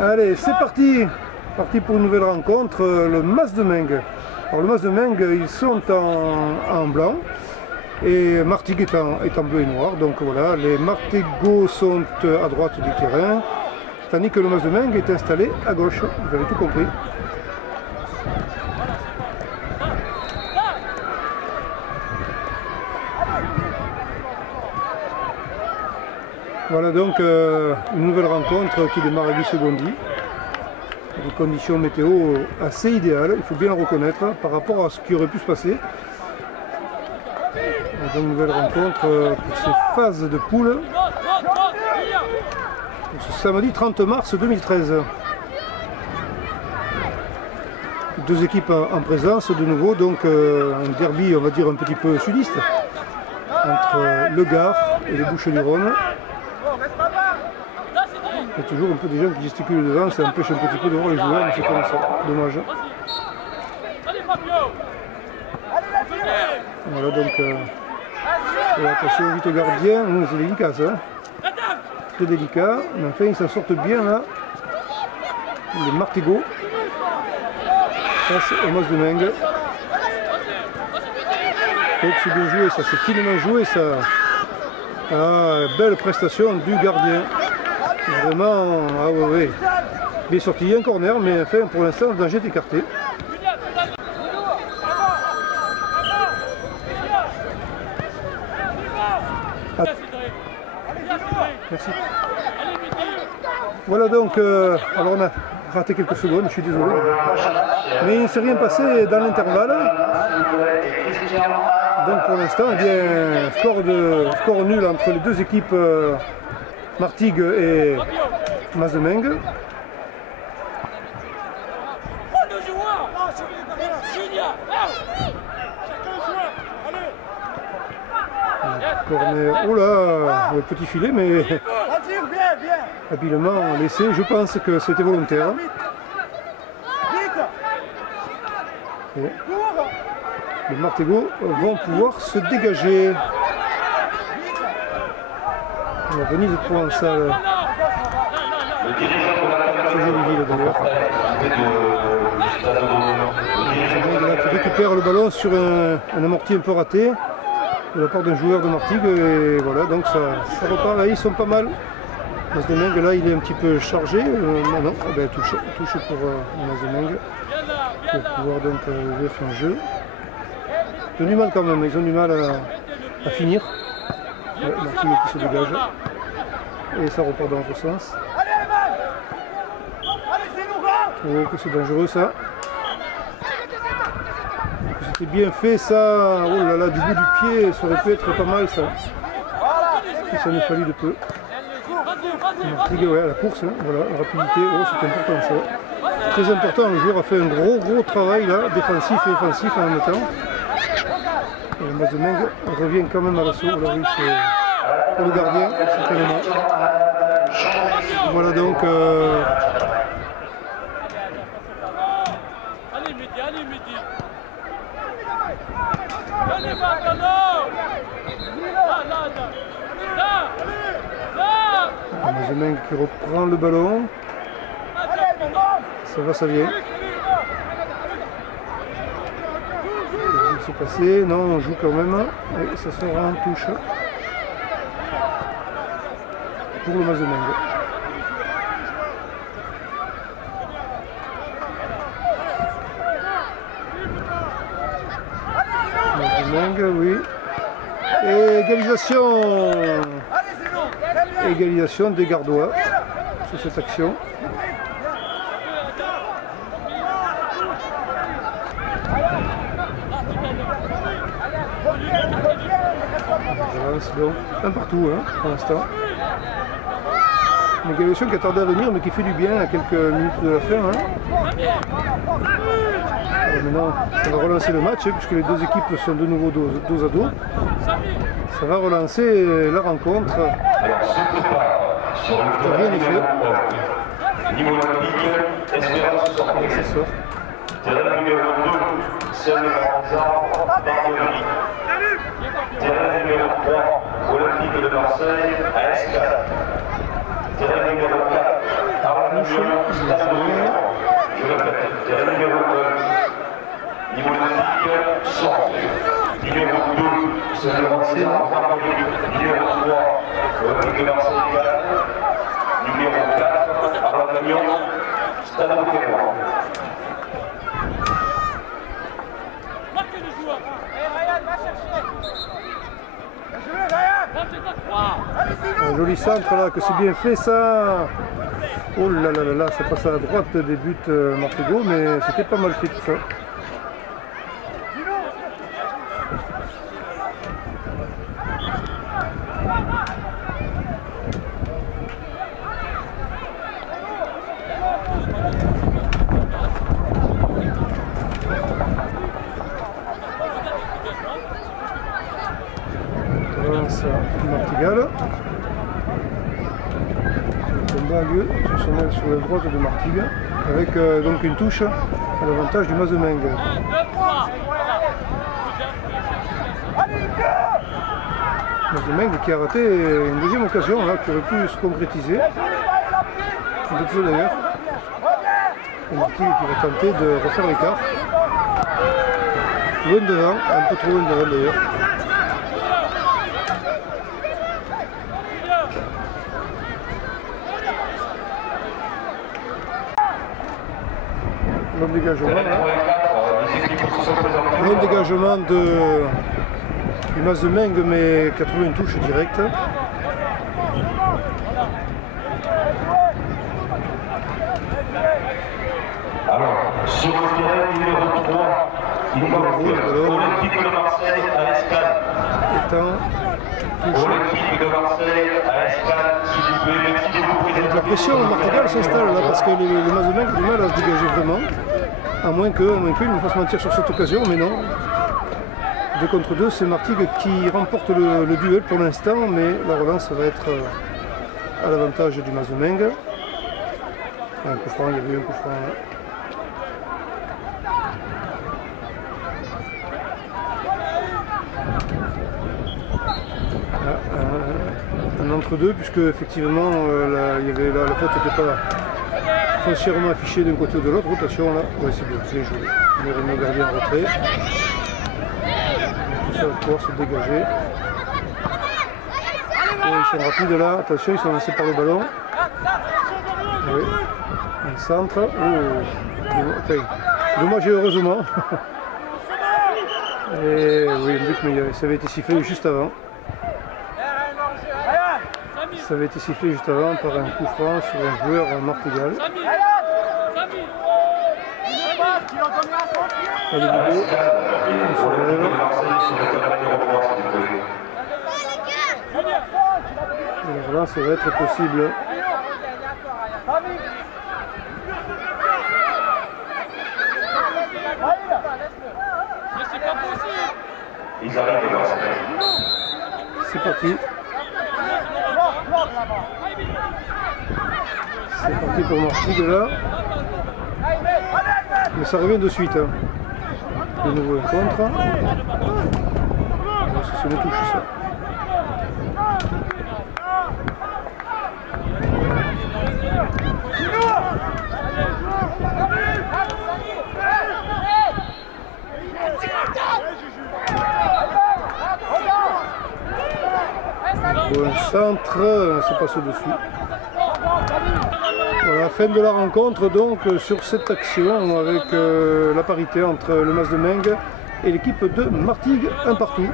Allez, c'est parti. Parti pour une nouvelle rencontre, le Mas de Meng. Alors le Mas de Meng, ils sont en blanc et Martigues est en bleu et noir. Donc voilà, les Martigaux sont à droite du terrain, tandis que le Mas de Meng est installé à gauche. Vous avez tout compris. Voilà donc une nouvelle rencontre qui démarre à 8 secondes. Des conditions météo assez idéales, il faut bien le reconnaître, par rapport à ce qui aurait pu se passer. Donc une nouvelle rencontre pour ces phases de poule. Pour ce samedi 30 mars 2013. Deux équipes en présence de nouveau, donc un derby on va dire un petit peu sudiste entre le Gard et les Bouches-du-Rhône. Il y a toujours un peu des gens qui gesticulent devant, ça empêche un petit peu de voir les joueurs, mais c'est comme ça, dommage. Voilà donc, attention vite au gardien, c'est délicat ça, très délicat, mais enfin ils s'en sortent bien là, les Martigaux, face au Mas de Meng. Donc c'est bien joué ça, c'est finement joué ça. Ah, belle prestation du gardien. Vraiment, ah ouais, bien sorti, il y a un corner, mais enfin pour l'instant le danger est écarté. Ah. Merci. Voilà donc, alors on a raté quelques secondes, je suis désolé. Mais il ne s'est rien passé dans l'intervalle. Donc pour l'instant, eh bien, score nul entre les deux équipes. Martigues et Mas de Meng. Corner, oh là, petit filet, mais habilement laissé. Je pense que c'était volontaire. Et les Martigaux vont pouvoir se dégager. La Venise de Provençal. C'est joli ville d'ailleurs. Qui récupère le ballon sur un amorti un peu raté de la part d'un joueur de Martigues. Et voilà, donc ça repart. Là, ils sont pas mal. Mas de Meng, là, il est un petit peu chargé. Non, ben, touche pour Mas de Meng. Pour pouvoir donc jouer son jeu. Ils ont du mal quand même, ils ont du mal à finir. Ouais, Martigues qui se dégage. Et ça repart dans l'autre sens. Oh, que c'est dangereux ça. C'était bien fait ça. Oh là là, du bout du pied, ça aurait pu être pas mal ça. Et ça nous fallu de peu. Martigues, ouais, à la course, hein. Voilà, la rapidité, oh, c'est important ça. Très important, le joueur a fait un gros travail là, défensif et offensif en même temps. Et le Mas de Meng revient quand même à l'assaut. Alors oui, c'est pour le gardien, certainement. Voilà donc. Mas de Meng qui reprend le ballon. Ça va, ça vient. Qu'est-ce qui s'est passé? Non, on joue quand même. Oui, ça sera en touche. Pour le Mas de Meng. Mas de Meng, oui. Et égalisation des Gardois sur cette action. Voilà, c'est bon. Un partout hein, pour l'instant. Une égalisation qui a tardé à venir mais qui fait du bien à quelques minutes de la fin. Hein. Alors maintenant, ça va relancer le match hein, puisque les deux équipes sont de nouveau dos à dos. Ça va relancer la rencontre. Rien n'est fait. Ça sort. Terrain numéro 2, seul Maranzan, Barberie. Terrain numéro 3, Olympique de Marseille, à Escale. Terrain numéro 4, Arlandion, Stade de Rouen. Je répète, terrain numéro 1, niveau olympique, Sorgue. Numéro 2, seul Maranzan, Barberie. Numéro 3, Olympique de Marseille, Cannes. Numéro 4, Arlandion, Stade de Rouen. Un joli centre là, que c'est bien fait ça. Oh là là là là, ça passe à la droite des buts Martigo, mais c'était pas mal fait tout ça. Martigal. Le combat a lieu sur la droite de Martigues avec donc une touche à l'avantage du Mazemengue. Mazemengue qui a raté une deuxième occasion là, qui aurait pu se concrétiser. Un peu d'ailleurs. Et Martigues qui va tenter de refaire l'écart. Loin devant, un peu trop loin devant d'ailleurs. Bon dégagement, bon dégagement du Mazemengue, mais qui a trouvé une touche directe. Alors, sur le terrain numéro 3, il va Olympique de Marseille à Escale. Olympique de Marseille à Escale, s'il vous plaît, merci de vous présenter. La pression Martigal s'installe là parce que le Mazemengue a du mal à se dégager vraiment. À moins qu'il me fasse mentir sur cette occasion, mais non. 2 contre 2, c'est Martigues qui remporte le duel pour l'instant, mais la relance va être à l'avantage du Mazemengue. Un coup franc, il y a eu un coup franc là. Un entre-deux, puisque effectivement la faute n'était pas foncièrement affichée d'un côté ou de l'autre. Rotation là, ouais, c'est bien joué. Le gardien en retrait. Tout ça va pouvoir se dégager. Et ils sont rapides là, attention, ils sont lancés par le ballon. Oui. Un centre. Oh. Enfin, dommage et heureusement. Et oui, mais ça avait été sifflé juste avant. Ça avait été sifflé juste avant par un coup franc sur un joueur Martigal. Pas de vidéo. Il se relève. Et la relance va être possible. C'est parti. C'est parti pour Martigues là. Mais ça revient de suite. Hein. De nouveau un contre. C'est une touche ça. Bon centre, c'est passé dessus. Voilà, fin de la rencontre donc sur cette action avec la parité entre le Mazemengue et l'équipe de Martigues, un partout.